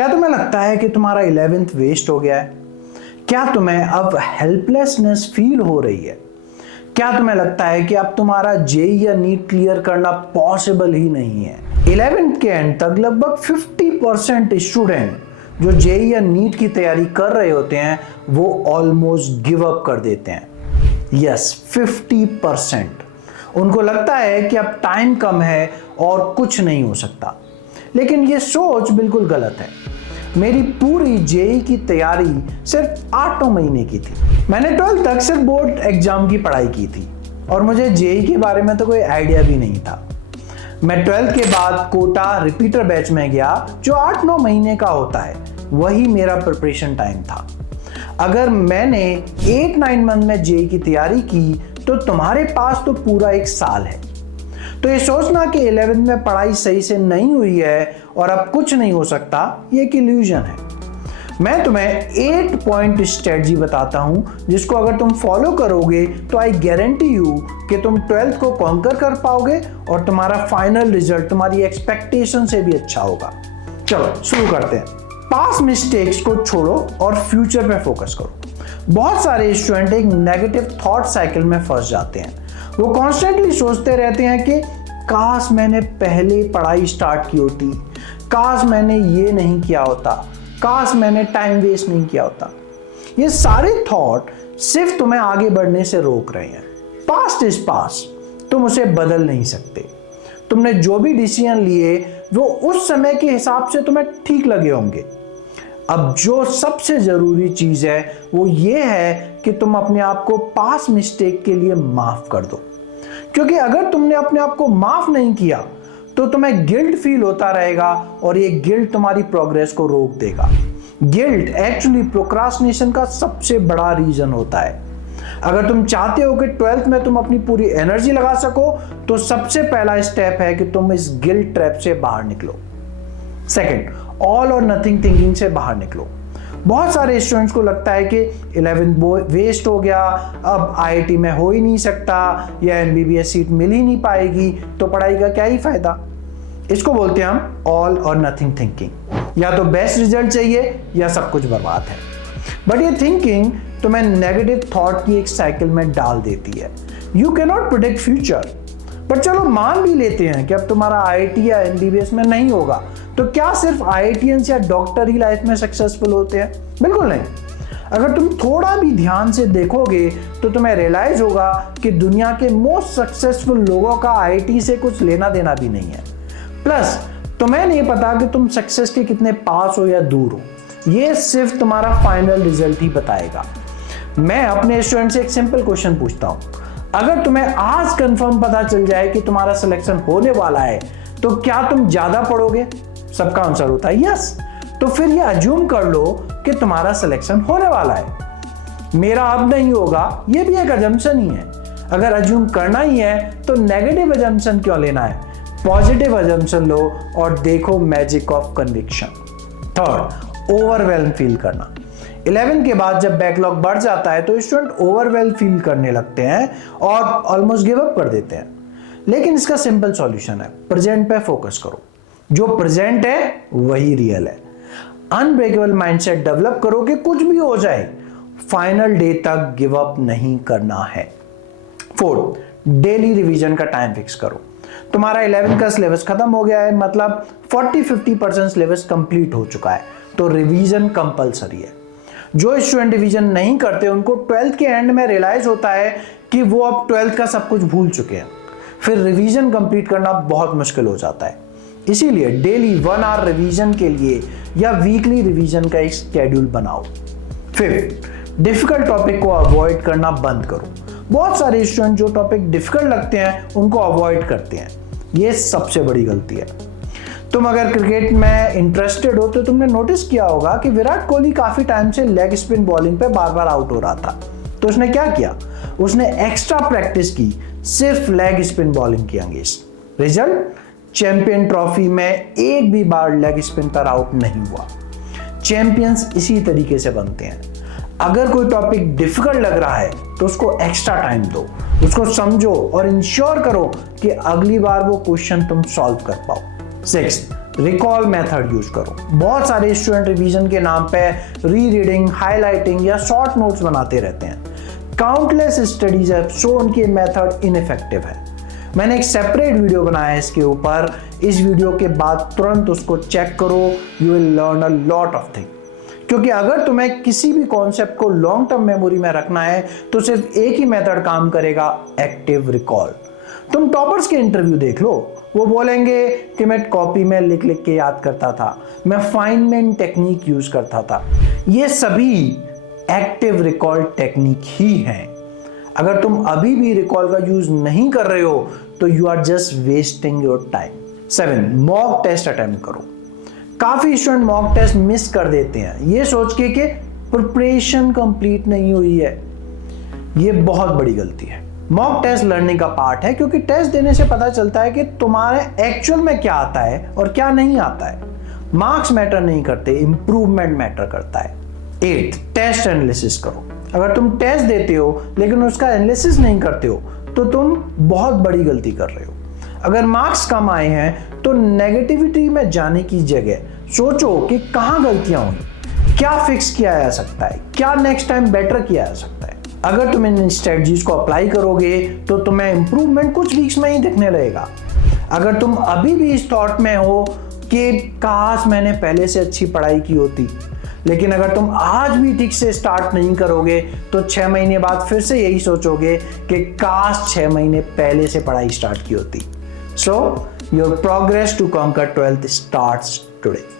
क्या तुम्हें लगता है कि तुम्हारा 11th वेस्ट हो गया है? क्या तुम्हें अब हेल्पलेसनेस फील हो रही है? क्या तुम्हें लगता है कि अब तुम्हारा जेई या नीट क्लियर करना पॉसिबल ही नहीं है? 11th के एंड तक लगभग 50% स्टूडेंट जो जेई या नीट की तैयारी कर रहे होते हैं वो ऑलमोस्ट गिव अप कर देते हैं। यस, 50%। उनको लगता है कि अब टाइम कम है और कुछ नहीं हो सकता। लेकिन ये सोच बिल्कुल गलत है। मेरी पूरी जेई की तैयारी सिर्फ 8 महीने की थी। मैंने 12th तक सिर्फ बोर्ड एग्जाम की पढ़ाई की थी और मुझे जेई के बारे में तो कोई आइडिया भी नहीं था। मैं 12th के बाद कोटा रिपीटर बैच में गया जो 8-9 महीने का होता है, वही मेरा प्रिपरेशन टाइम था। अगर मैंने 8-9 मंथ में जेई की तैयारी की तो तुम्हारे पास तो पूरा 1 साल है। तो ये सोचना कि 11th में पढ़ाई सही से नहीं हुई है और अब कुछ नहीं हो सकता, ये एक इल्यूजन है। मैं तुम्हें 8 पॉइंट स्ट्रेटजी बताता हूं जिसको अगर तुम फॉलो करोगे तो आई गारंटी यू कि तुम 12th को कॉन्कर कर पाओगे और तुम्हारा फाइनल रिजल्ट तुम्हारी एक्सपेक्टेशन से भी अच्छा होगा। चलो शुरू करते हैं। पास्ट मिस्टेक्स को छोड़ो और फ्यूचर पे फोकस करो। बहुत सारे स्टूडेंट एक नेगेटिव थॉट साइकिल में फंस जाते हैं। वो कॉन्स्टेंटली सोचते रहते हैं कि काश मैंने पहले पढ़ाई स्टार्ट की होती, काश मैंने ये नहीं किया होता, काश मैंने टाइम वेस्ट नहीं किया होता। ये सारे थॉट सिर्फ तुम्हें आगे बढ़ने से रोक रहे हैं। पास्ट इज पास्ट, तुम उसे बदल नहीं सकते। तुमने जो भी डिसीजन लिए वो उस समय के हिसाब से तुम्हें ठीक लगे होंगे। अब जो सबसे जरूरी चीज है वो ये है कि तुम अपने आप को पास्ट मिस्टेक के लिए माफ कर दो, क्योंकि अगर तुमने अपने आप को माफ नहीं किया तो तुम्हें गिल्ट फील होता रहेगा और ये गिल्ट तुम्हारी प्रोग्रेस को रोक देगा। गिल्ट एक्चुअली प्रोक्रास्टिनेशन का सबसे बड़ा रीजन होता है। अगर तुम चाहते हो कि 12th में तुम अपनी पूरी एनर्जी लगा सको तो सबसे पहला स्टेप है कि तुम इस गिल्ट ट्रैप से बाहर निकलो। सेकंड, ऑल और नथिंग थिंकिंग से बाहर निकलो। बहुत सारे स्टूडेंट्स को लगता है कि 11th वेस्ट हो गया, अब आईआईटी में हो ही नहीं सकता या एमबीबीएस सीट मिल ही नहीं पाएगी, तो पढ़ाई का क्या ही फायदा। इसको बोलते हैं हम ऑल और नथिंग थिंकिंग। या तो बेस्ट रिजल्ट चाहिए या सब कुछ बर्बाद है। बट ये थिंकिंग तुम्हें नेगेटिव थॉट की एक साइकिल में डाल देती है। You can not predict future. पर चलो मान भी लेते हैं कि अब तुम्हारा आईआईटी या एमबीबीएस में नहीं होगा, तो क्या सिर्फ आईआईटीएंस या डॉक्टर ही लाइफ में सक्सेसफुल होते हैं? बिल्कुल नहीं। अगर तुम थोड़ा भी ध्यान से देखोगे तो तुम्हें रियलाइज होगा कि दुनिया के मोस्ट सक्सेसफुल लोगों का आईआईटी से कुछ लेना देना भी नहीं है। प्लस तुम्हें नहीं पता कि तुम सक्सेस के कितने पास हो या दूर हो, ये सिर्फ तुम्हारा फाइनल रिजल्ट ही बताएगा। मैं अपने स्टूडेंट से एक सिंपल क्वेश्चन पूछता हूं, अगर तुम्हें आज कंफर्म पता चल जाए कि तुम्हारा सिलेक्शन होने वाला है तो क्या तुम ज्यादा पढ़ोगे? सबका आंसर होता है यस। तो फिर ये अज्यूम कर लो कि तुम्हारा सिलेक्शन होने वाला है। मेरा अब नहीं होगा, ये भी एक अजम्पशन ही है। अगर अज्यूम करना ही है तो नेगेटिव अजम्पशन क्यों लेना है? पॉजिटिव अजम्पशन लो और देखो magic of conviction. Third, overwhelm feel करना। 11 के बाद जब बैकलॉग बढ़ जाता है तो स्टूडेंट ओवरवेल्म फील करने लगते हैं और ऑलमोस्ट गिव अप कर देते हैं। लेकिन इसका सिंपल सॉल्यूशन है, प्रेजेंट पे फोकस करो। जो प्रेजेंट है वही रियल है। अनब्रेकेबल माइंडसेट डेवलप करो कि कुछ भी हो जाए, फाइनल डे तक गिव अप नहीं करना है। फोर्थ, डेली रिवीजन का टाइम फिक्स करो। तुम्हारा 11 का सिलेबस खत्म हो गया है, मतलब 40-50% सिलेबस कंप्लीट हो चुका है, तो रिवीजन कंपलसरी है। जो स्टूडेंट रिवीजन नहीं करते उनको 12th के एंड में रियलाइज होता है कि वो अब 12th का सब कुछ भूल चुके हैं। फिर रिवीजन कंप्लीट करना बहुत मुश्किल हो जाता है। इसीलिए डेली 1 आवर रिवीजन के लिए या वीकली रिवीजन का एक शेड्यूल बनाओ। फिफ्थ, डिफिकल्ट टॉपिक को अवॉइड करना बंद करो। बहुत सारे स्टूडेंट जो टॉपिक डिफिकल्ट लगते हैं उनको अवॉइड करते हैं, ये सबसे बड़ी गलती है। तुम अगर क्रिकेट में इंटरेस्टेड हो तो तुमने नोटिस किया होगा कि विराट कोहली काफी टाइम से लेग स्पिन बॉलिंग पे बार बार आउट हो रहा था, तो उसने क्या किया? उसने एक्स्ट्रा प्रैक्टिस की सिर्फ लेग स्पिन बॉलिंग की अगेंस्ट। रिजल्ट, चैंपियन ट्रॉफी में एक भी बार लेग स्पिन पर आउट नहीं हुआ। चैंपियंस इसी तरीके से बनते हैं। अगर कोई टॉपिक डिफिकल्ट लग रहा है तो उसको एक्स्ट्रा टाइम दो, उसको समझो और इंश्योर करो कि अगली बार वो क्वेश्चन तुम सॉल्व कर पाओ। सिक्स्थ, रिकॉल मेथड यूज करो। बहुत सारे स्टूडेंट रिवीजन के नाम पे री रीडिंग, हाईलाइटिंग या शॉर्ट नोट्स बनाते रहते हैं। काउंटलेस स्टडीज हैव शोन कि मेथड इनइफेक्टिव है। मैंने एक सेपरेट वीडियो बनाया है इसके ऊपर, इस वीडियो के बाद तुरंत उसको चेक करो, you will learn a lot of thing. क्योंकि अगर तुम्हें किसी भी कॉन्सेप्ट को लॉन्ग टर्म मेमोरी में रखना है तो सिर्फ एक ही मेथड काम करेगा, एक्टिव रिकॉल। तुम टॉपर्स के इंटरव्यू देख लो, वो बोलेंगे कि मैं कॉपी में लिख लिख के याद करता था, मैं फाइनमेंट टेक्निक यूज करता था। ये सभी एक्टिव रिकॉल टेक्निक ही हैं। अगर तुम अभी भी रिकॉल का यूज नहीं कर रहे हो तो you are just wasting your time. 7, mock test attempt करो। काफी स्टूडेंट मॉक टेस्ट मिस कर देते हैं ये सोच के कि प्रिपरेशन कंप्लीट नहीं हुई है। ये बहुत बड़ी गलती है। मॉक टेस्ट लर्निंग का पार्ट है, क्योंकि टेस्ट देने से पता चलता है कि तुम्हारे एक्चुअल में क्या आता है और क्या नहीं आता है। मार्क्स मैटर नहीं करते, इंप्रूवमेंट मैटर करता है। 8, टेस्ट एनालिसिस करो। अगर तुम टेस्ट देते हो लेकिन उसका एनालिसिस नहीं करते हो तो तुम बहुत बड़ी गलती कर रहे हो। अगर मार्क्स कम आए हैं तो नेगेटिविटी में जाने की जगह सोचो कि कहाँ गलतियां हुई, क्या फिक्स किया जा सकता है, क्या नेक्स्ट टाइम बेटर किया जा सकता है। अगर तुम इन स्ट्रेटजीज को अप्लाई करोगे तो तुम्हें इंप्रूवमेंट कुछ वीक्स में ही दिखने लगेगा। अगर तुम अभी भी इस थॉट में हो कि काश मैंने पहले से अच्छी पढ़ाई की होती, लेकिन अगर तुम आज भी ठीक से स्टार्ट नहीं करोगे तो 6 महीने बाद फिर से यही सोचोगे कि काश 6 महीने पहले से पढ़ाई स्टार्ट की होती। So, your progress to conquer 12th starts today.